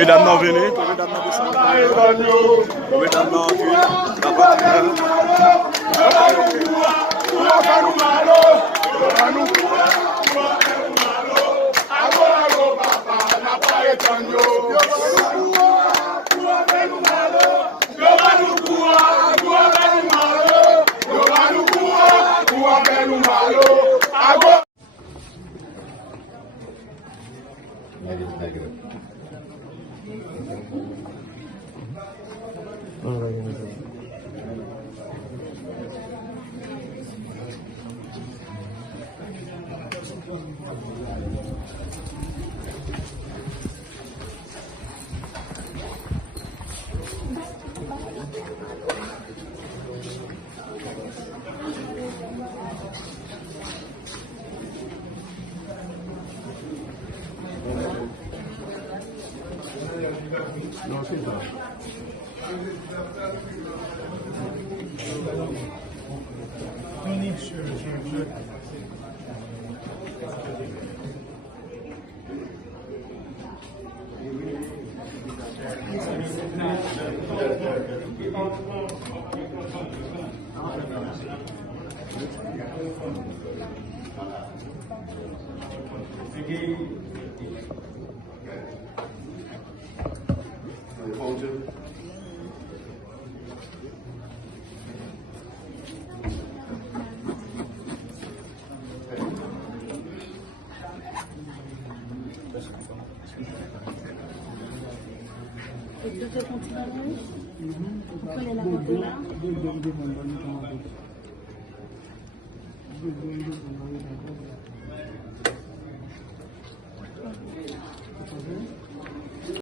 Touré daan na venu Touré daan na descendre Touré daan na tué Negative. No, sí, no. No need sure. Et tout est continué. Pourquoi elle est là? Deux